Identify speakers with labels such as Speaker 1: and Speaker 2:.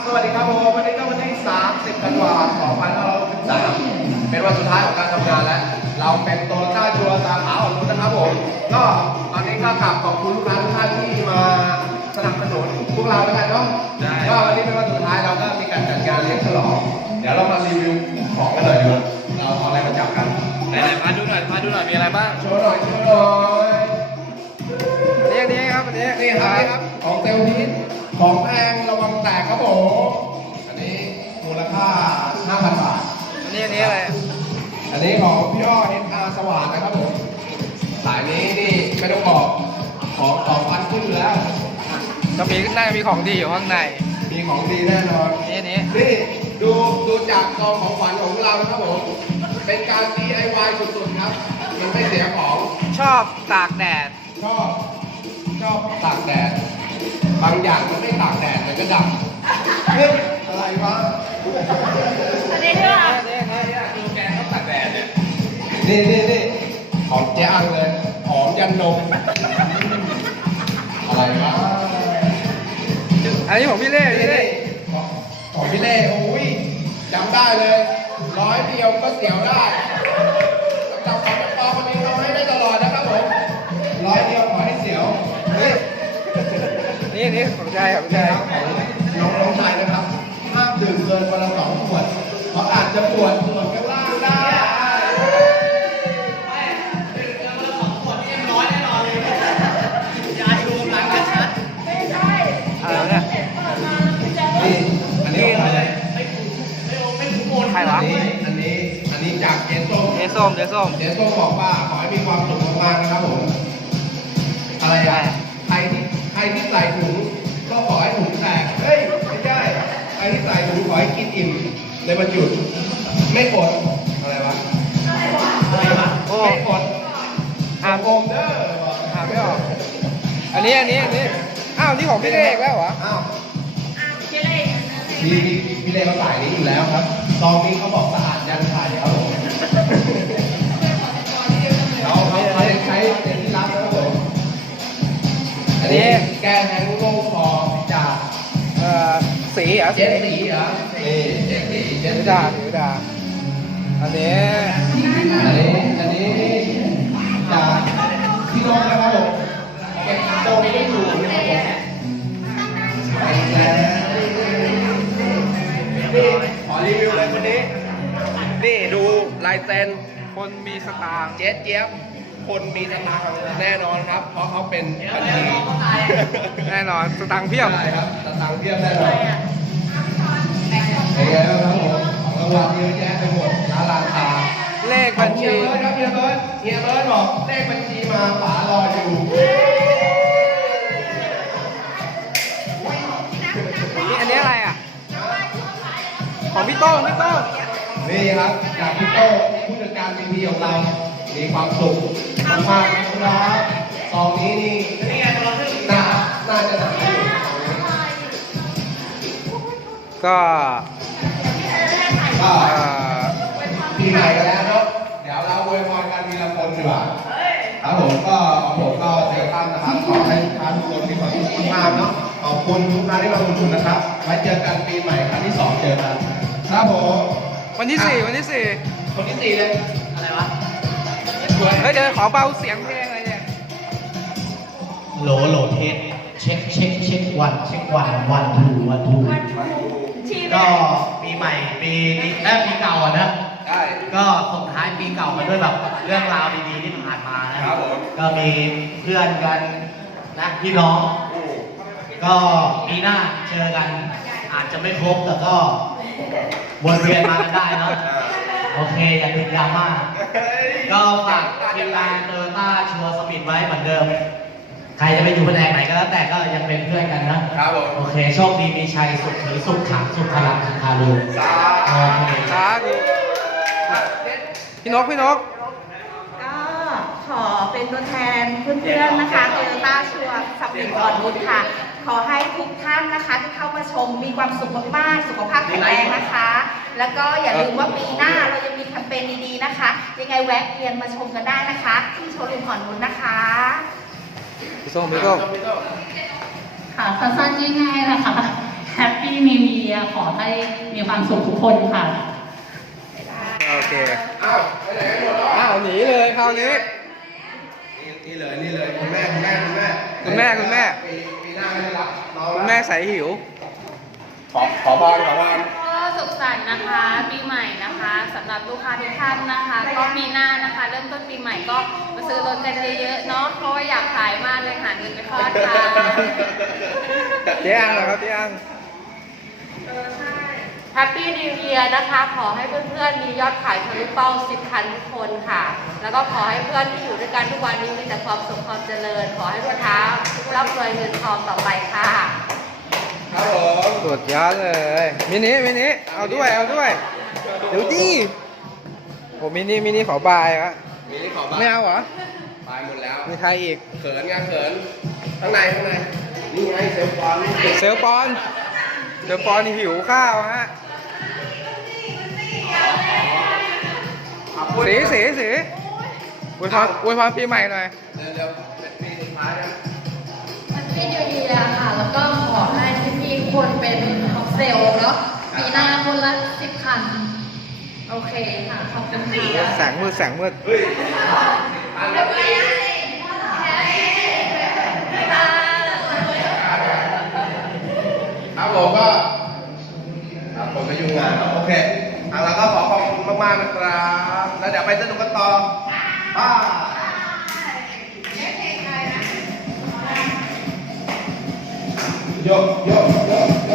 Speaker 1: วัสดีครับผมวันนี้ก็วันที่30 ธันวาคม 2563เป็นวันสุดท้ายของการทำงานแล้วเราเป็นโตโยต้าชัวร์สาขาอ่อนนุชนะครับผมก็ตอนนี้ก็กลับขอบคุณลูกค้าทุกท่านที่มาสนับสนุนพวกเราด้วยกันเนาะก็วันนี้เป็นวันสุดท้ายเราก็มีการจัดงานเลี้ยงฉลองเดี๋ยวเรามารีวิวของกันเลยดีกว่าเราเอาอะไรมาจับกัน
Speaker 2: ไหนๆพาดูหน่อยมีอะไรบ้าง
Speaker 1: โชว์หน่อย
Speaker 2: นี่ครับอันนี้
Speaker 1: นี่ครับของเซลล์พีทของแพงระวังแตกครับผมอันนี้มูลค่า 5,000 บาท
Speaker 2: อันนี้อะไร
Speaker 1: อันนี้ของพี่อ้อ NR สว่างนะครับผมสายนี้นี่ไม่ต้องบอกของพันขึ้นแล้ว
Speaker 2: จะมีน่าจะมีของดีอยู่ข้างใน
Speaker 1: มีของดีแน่นอน
Speaker 2: นี่
Speaker 1: ดูจากกองของขวัญของเรานะครับผมเป็นการ DIY สุดๆครับมันไม่เสียของ
Speaker 2: ชอบตากแดด
Speaker 1: ชอบตากแดดบางอย่างมันไม่ตากแดดมันก็ดำเฮ้ยอะไรวะ
Speaker 3: อันนี้ด้วย
Speaker 2: ดูแกงต้องตากแดดเนี่ย
Speaker 1: นี่ของเจ๊อังเลยหอมยันนมอะไรวะ
Speaker 2: อันนี้ของพี่เล่
Speaker 1: ของพี่เล่โอ้ยจำได้เลย100 เดียวก็เสียวได้สำหรับของปอคนนี้เราให้ได้ตลอดนะครับผม100 เดียวขอให้เสียว
Speaker 2: นี่ของใจ
Speaker 1: ของน้องชายนะครับห้ามดื่มเกินวันละ2 ขวดเพราะอาจจะปวดส่วนข้างล่างได้
Speaker 2: ดื่มเกินวันละ2 ขวดนี่100แน่นอนเลยยาชูกำลังชัด
Speaker 3: ไม่ใช่
Speaker 2: เนี่ย
Speaker 1: นี่อันนี้
Speaker 2: ไม่คุ้มใครวะ
Speaker 1: อันนี้จากเจส้มบอกว่าขอให้มีความสุขมากๆนะครับผมอะไรอ่ะใครที่ใส่ถุงก็ขอให้ถุงแตกเฮ้ยไม่ใช่ใครที่ใส่ถุงขอให้กินอิ่มในวันหยุดไม่อดอะไรวะไม่อดอมเด้อ
Speaker 2: ไม่ออกอันนี้อ้าวนี่ของพี่เล็กแล้วเหรอ
Speaker 1: อ้าวพี่เล็กเขาใส่นี้อยู่แล้วครับซองนี้เขาบอกสะอาดยันไข่ครับผมเขาใช้เป็นที่รักนะครับผมอันนี้แก้แห้งโรคคอจาก
Speaker 2: สีเหรอ
Speaker 1: เจ็ดสีเหรอนี่เจ็ดสี
Speaker 2: ดาอันนี้
Speaker 1: จากพี่น้องนะครับผมเก็บโตไม่ได้อยู่นะครับผมขอรีวิวเลยคนนี้นี่ดูลายเซ็น
Speaker 2: คนมีสตางค์
Speaker 1: เจี๊ยบคนมีสตางค์แน่นอนครับเพราะเขาเป็นบัญชี
Speaker 2: แน่นอนสตางค์เพียบ
Speaker 1: ใช่ครับสตางค์เพียบแน่นอนเป็นไงบ้างครับผมของรางวัลเยอะแยะไปหมดราคา
Speaker 2: เลขบัญชี
Speaker 1: เฮียเบิร์ดบอกเลขบัญชีมาฝารออยู่
Speaker 2: อันนี้อะไรอ่ะของพี่โต้ง
Speaker 1: นี่ครับจากพี่โต้ผู้จัดการทีมของเรามีความสุขมากนะครับซองนี้นี่น่าจะหนักอยู่
Speaker 2: ก็
Speaker 1: ปีใหม่กันแล้วเนาะเดี๋ยวเราอวยพรกันทีละคนดีกว่าครับผมก็เซลตันนะครับขอให้ทุกท่านทุกคนมีความสุขมากๆเนาะขอบคุณทุกท่านที่มาอุดหนุนนะครับไว้เจอกันปีใหม่ครั้งที่2เจอกันครับผม
Speaker 2: วันที่ 4เลย
Speaker 1: อะไรวะ
Speaker 2: เฮ้ยเดี๋ยวขอเบาเสียงเพลงอะไรเนี่ย
Speaker 4: โหลเทสเช็ควันทูก็ปีใหม่ปีเก่าอ่ะนะ
Speaker 1: ใช่
Speaker 4: ก็ส่งท้ายปีเก่ามาด้วยแบบเรื่องราวดีๆที่ผ่านมานะครับก็มีเพื่อนกันนะพี่น้องก็ปีหน้าเจอกันอาจจะไม่ครบแต่ก็วนเวียนมากันได้เนาะโอเคอย่าดึงดราม่าก็ฝากทีมงานโตโยต้าชัวร์สปีดไว้เหมือนเดิมใครจะไปอยู่แผนกไหนก็แล้วแต่ก็ยังเป็นเพื่อนกันนะครับ
Speaker 1: ผม
Speaker 4: โอเคโชคดีมีชัยสุขถือสุขขังสุขพลังคันคารุ
Speaker 2: พี่นก
Speaker 3: ก็ขอเป็นตัวแทนเพื่อนๆนะคะโตโยต้าชัวร์สปีดอ่อนนุชค่ะขอให้ทุกท่านนะคะที่เข้ามาชมมีความสุขมากๆสุขภาพแข็งแรงนะคะแล้วก็อย่าลืมว่าปีหน้าเรายังมีแคมเปญดีๆนะคะยังไงแวะเวียนมาชมกันได้นะคะที่โชว์รูมอ่อนนุชนะคะ
Speaker 2: พี่ส้ม
Speaker 3: ค่ะสั้นๆง่ายๆนะคะ
Speaker 5: แฮปปี้นิวเยียร์ขอให้มีความสุขทุกคนค่ะ
Speaker 6: โอเค
Speaker 1: อ้าวไปไหนกันหมดแล้ว
Speaker 6: อ้าวหนีเลยคราวนี้
Speaker 1: นี่เลยคุณแม่คุณแม่
Speaker 6: คุณแม่คุณแม่
Speaker 1: ปีหน้าไม่ได้รับน้อง
Speaker 6: คุณ
Speaker 1: แล้ว
Speaker 6: แม่ใส่หิว
Speaker 1: ขอพร
Speaker 7: ก็สุขสันต์นะคะปีใหม่นะคะสำหรับลูกค้าทุกท่านนะคะ ก็ปีหน้านะคะ เริ่มต้นปีใหม่ก็มาซื้อรถกันเยอะๆเนาะเพราะว่าอยากขายมากเลยหาเงินไปทอดค่ะ
Speaker 6: เจ๊อังเหรอครับเจ๊อัง
Speaker 8: แฮปปี้นิวเยียร์นะคะ ขอให้เพื่อนๆมียอดขายทะลุเป้า10 คันทุกคนค่ะ แล้วก็ขอให้เพื่อนที่อยู่ด้วยกันทุกวันนี้มีแต่ความสุขความเจริญ ขอให้ลูกค้าร่ำรวยเงินทองต่อไปค่ะ
Speaker 1: ครับผม
Speaker 6: สุดยอดเลย มินิเอาด้วย เดี๋ยวดิโอ้มินิขอบายอะ
Speaker 1: มีนี่ขอบ้าง
Speaker 6: ไม่เอาเหรอ
Speaker 1: ไปหมดแล้ว
Speaker 6: มีใครอีก
Speaker 1: เขินไงเขินข้างในนี่ไงเซลล์บอล
Speaker 6: เซลปอนนี่หิวข้าวฮะ สีอวยพรปีใหม่หน่อย
Speaker 1: เดี๋ยวเป็นปีสุดท้ายนะ
Speaker 8: แฮปปี้นิวเยียร์ค่ะ แล้วก็ขอให้พี่ๆคนเป็นท็อปเซลล์เนาะปีหน้าคนละ10 คัน โอเคค่ะ ขอบคุณค่ะ
Speaker 6: แสงมืด
Speaker 1: เฮ้ย ครับผมก็ครับผมไปยุ่งงานโอเคทางเราก็ขอขอบคุณมากๆนะครับ แล้วเดี๋ยวไปสนุกกันต่อบ้ายโยก